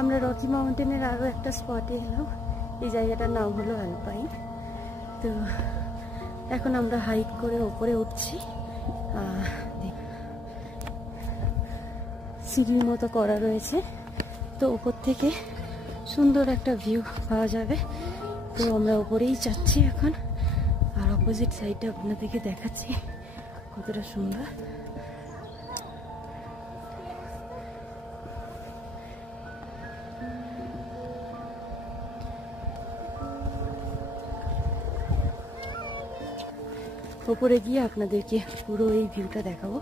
আমরা রকি মাউন্টেনের আরও একটা স্পটে এলাম। এই জায়গাটার নাম হলো অ্যালপাইন। তো এখন আমরা হাইক করে ওপরে উঠছি। সিঁড়ির মতো করা রয়েছে, তো ওপর থেকে সুন্দর একটা ভিউ পাওয়া যাবে। তো আমরা ওপরেই যাচ্ছি এখন, আর অপোজিট সাইডটা আপনাদেরকে দেখাচ্ছি কতটা সুন্দর। ওপরে গিয়ে আপনাদেরকে পুরো এই ভিউটা দেখাবো।